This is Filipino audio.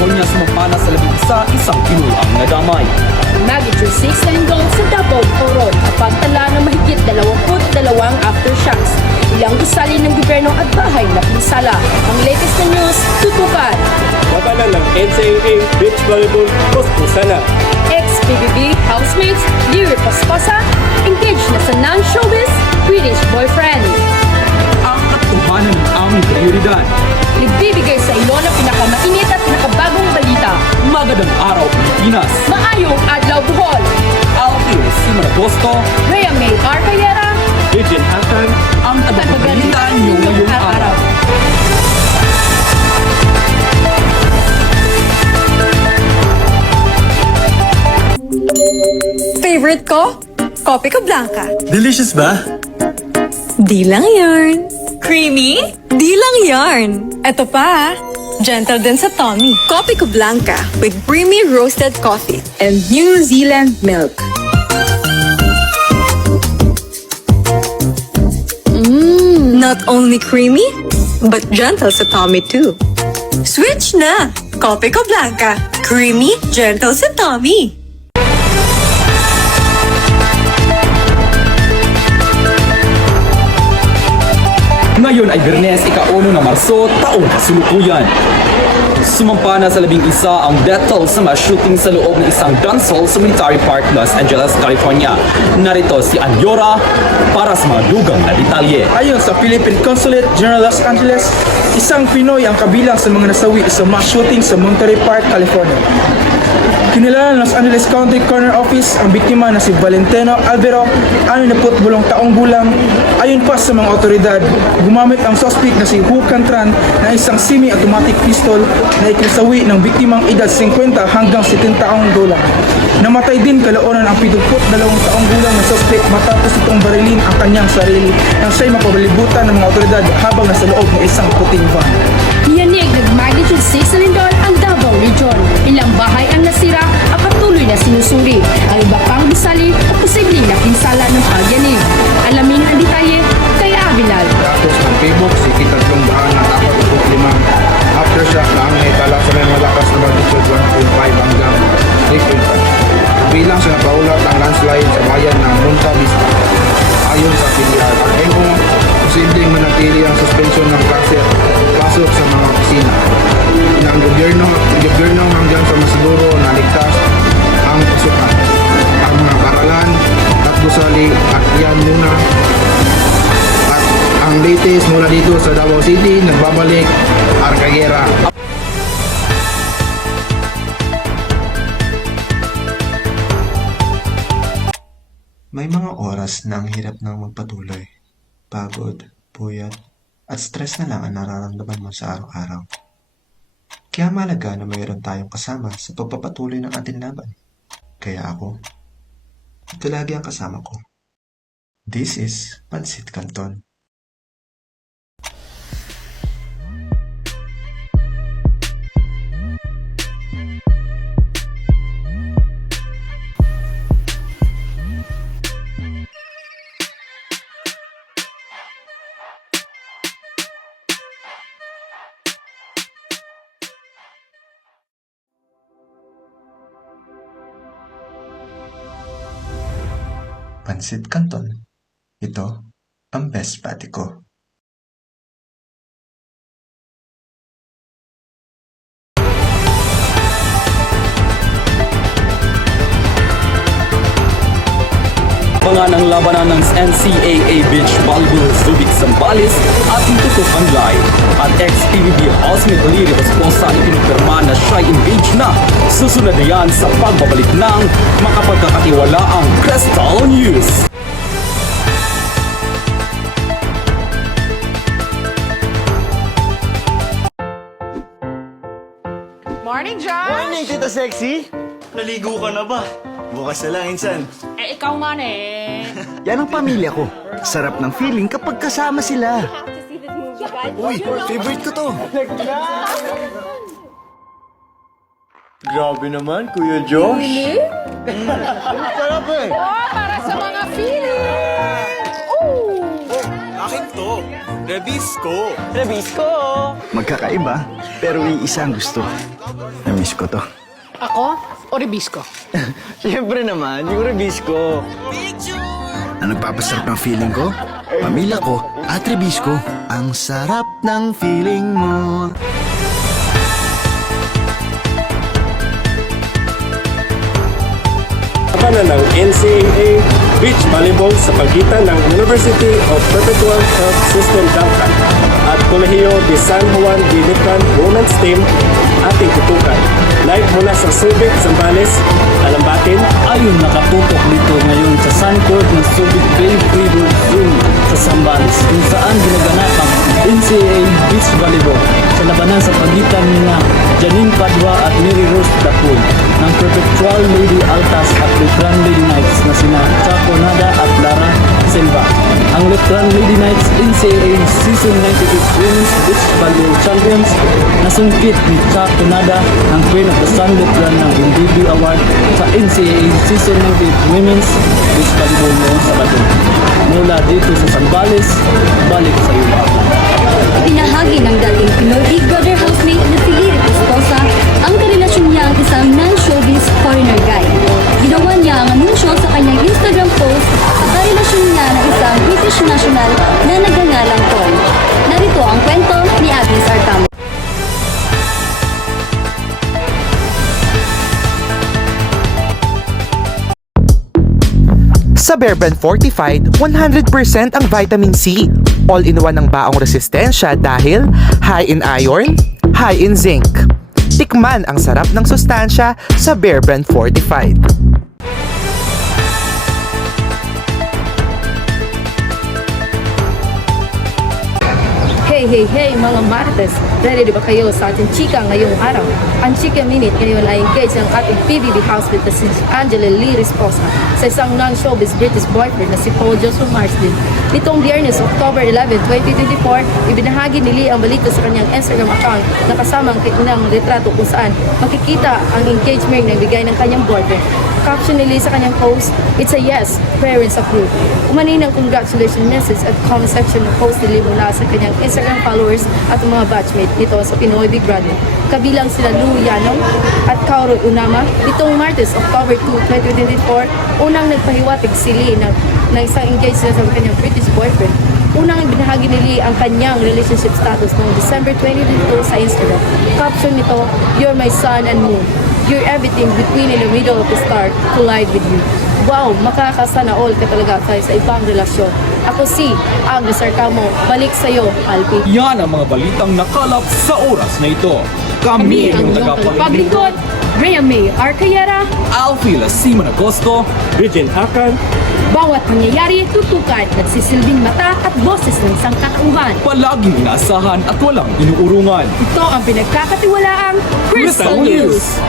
California sumampa na sa 11, isang Pinoy ang nadamay. Magnitude 6 lindol sa Davao Coron kapag tala ng mahigit 22 aftershocks. Ilang gusali ng gobyerno at bahay na pinsala. Ang latest na news, tutukan. Labanan ng NCAA Beach Volleyball Puspusa na. Ex-PBB housemates, Leary Paspasa, engaged na sa non-showbiz British boyfriend. Ang katuhanan ng aming prioridad. Nagbibigay sa ilo ng pinakamainit at nakabagong balita. Magandang araw, Pilipinas. Maayong adlaw Bohol. Alfio Simon Agosto, Rhea May Arcayera, Eugene Hakan. ang tagapagbalita niyo ngayong araw. Favorite ko? Kopi ko blanca. Delicious ba? Di lang yarn. Creamy? Di lang yarn. Eto pa, gentle din sa tummy. Kopi ko blanca with creamy roasted coffee and New Zealand milk. Not only creamy, but gentle sa tummy too. Switch na! Kopi ko blanca. Creamy, gentle sa tummy. Ngayon ay Biyernes, ika-1 ng Marso, taong kasulukuyan. Sumampa na sa 11 ang death toll sa mass shooting sa loob ng isang dance hall sa Military Park, Los Angeles, California. Narito si Anyora para sa mga dugang na detalye. Ayon sa Philippine Consulate General Los Angeles, isang Pinoy ang kabilang sa mga nasawi sa mass shooting sa Monterey Park, California. Kinilala ng Los Angeles County Coroner Office ang biktima na si Valentino Alvero, 68 taong gulang. Ayon pa sa mga otoridad, gumamit ang suspect na si Hu Cantran na isang semi-automatic pistol na ikinasawi ng biktimang edad 50 hanggang 70 taong gulang. Namatay din kalaunan ang 72 taong gulang na suspect matapos itong barilin ang kanyang sarili nang siya'y mapabilibutan ng mga otoridad habang nasa loob ng isang puting van. Yanig nag-magnitude 6 na lindol ang Davao Region. Ilang bahay ang nasira at patuloy na sinusuri. Ang iba pang bisali at posibleng napinsala ng pagyanig. Alamin ang detalye kay Avilal. Datos ng Facebook, sige 345 aftershock na ang naitala sa may malakas na magnitude 1.5 hanggang 3.5. Bilang sa napaulat ang landslide sa bayan ng Monta Vista. Ayon sa PBR, ang posibleng manatili ang suspensyon ng klase at pasok sa mga opisina. Ng gobyerno hanggang sa masiguro na ligtas ang pasukan. Ang mga paralan at gusali at yan muna. At ang latest mula dito sa Davao City, nagbabalik Arcayera. May mga oras na ang hirap nang magpatuloy. Pagod, puyat, at stress na lang ang nararamdaman mo sa araw-araw. Kaya malaga na mayroon tayong kasama sa pagpapatuloy ng ating laban. Kaya ako, ito lagi ang kasama ko. This is Pansit Canton. Pansit Canton. Ito ang best patty ko. Abangan ang labanan ng NCAA Beach Volleyball Subic Zambales at tutok ang live. At ex-PBB housemate Leary Paspasa ipinipirma na siya engaged na. Susunod na yan sa pagbabalik ng makapagkakatiwalaang Crystal News. Morning, Josh! Morning, Tita Sexy! Naligo ka na ba? Bukas na lang, insan. Eh, ikaw nga eh. Yan ang pamilya ko. Sarap ng feeling kapag kasama sila. Uy, favorite ko to. Grabe naman, Kuya Josh. Really? Sarap eh. Oh, para sa mga feeling! Ooh! Akin to. Magkakaiba, pero iisa ang gusto. Na-miss ko to. Ako o Rebisco? Siyempre naman, yung Rebisco. Ang nagpapasarap ng feeling ko? Pamilya ko at Rebisco. Ang sarap ng feeling mo. Labanan ng NCAA Beach Volleyball sa pagitan ng University of Perpetual Health System Duncan at Colegio de San Juan de Lecan Women's Team ating tutukan. Live mula sa Subic, Zambales, Alambatin. Ayon nakatutok dito ngayon sa Sun Court ng Subic Bay River Zone sa Zambales kung saan ginaganap ang NCAA Beach Volleyball sa labanan sa pagitan nina Janine Padua at Mary Rose Dapul ng Perpetual Lady Altas at Letran Lady Knights na sina Chaco Nada at Lara Silva. Ang Letran Lady Knights NCAA Season 98 Women's Beach Volleyball Champions nasungkit ni Chaco Nada ang Queen of the Sun Letran ng MVP Award sa NCAA Season 98 Women's Beach Volleyball noong Sabado. Mula dito sa Zambales, balik sa iyo. Pinahagi ng dating Pinoy Big Brother housemate na si Lyric Esposa ang karelasyon niya ang isang non-showbiz foreigner guy. Ginawa niya ang anunsyo sa kanyang Instagram post sa karelasyon niya ng isang British national na nagngangalang Paul. Narito ang kwento ni Agnes Arcamo. Sa Bear Brand Fortified, 100% ang vitamin C. All-in-one ang baong resistensya dahil high in iron, high in zinc. Tikman ang sarap ng sustansya sa Bear Brand Fortified. Hey mga Marites! Ready ba kayo sa ating chika ngayong araw? Ang Chika Minute ngayon ay engage ang ating PBB housemate na si Angela Lee Risposa sa isang non-showbiz British boyfriend na si Paul Joshua Marsden. Nitong Biyernes, October 11, 2024, ibinahagi ni Lee ang balita sa kanyang Instagram account na kasama ang kanyang retrato kung saan makikita ang engagement na ibigay ng kanyang boyfriend. Caption ni Lee sa kanyang post, "It's a yes, parents approve." Umanin ang congratulations message at comment section ng post ni Lee mula sa kanyang Instagram followers at mga batchmate nito sa Pinoy Big Brother. Kabilang sila Lou Yanong at Kauro Unama. Itong Martes, October 2, 2024, unang nagpahiwatig si Lee ng isang engagement sa kanyang British boyfriend. Unang ibinahagi ni Lee ang kanyang relationship status noong December 2022 sa Instagram. Caption nito, "You're my sun and moon. You're everything between in the middle of the star, collide with you." Wow, makakasana all ka talaga sa ibang relasyon. Ako si Agnes Arcamo, balik sa'yo, Alpi. Yan ang mga balitang nakalap sa oras na ito. Kami ang tagapaglikod, Rhea May Arcayera. Alfie Lasima Agosto. Regine Hakan. Bawat pangyayari tutukan, nagsisilbing mata at boses ng isang katauhan. Palaging inaasahan at walang inuurungan. Ito ang pinagkakatiwalaang Crystal News.